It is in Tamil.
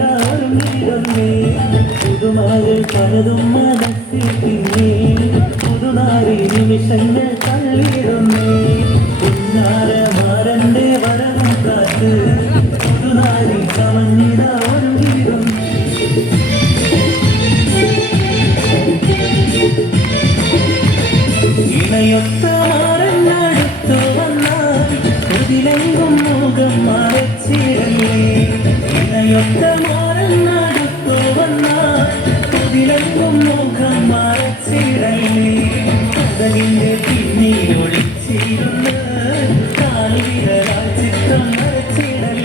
ஆயிரம் நீடமே புதுமகள் பலதும் மனசிலே புதுநாரி நிமிஷங்கள் தள்ளிடுமே. உன்னார மறந்து வரவும் காத்து. புதுநாரி கவனிடா ஒன்றிடும் இணையொத்த നീരൊളിച്ചിരുന്ന കാൽവിരലാ ചിത്രം വരച്ചിടൽ.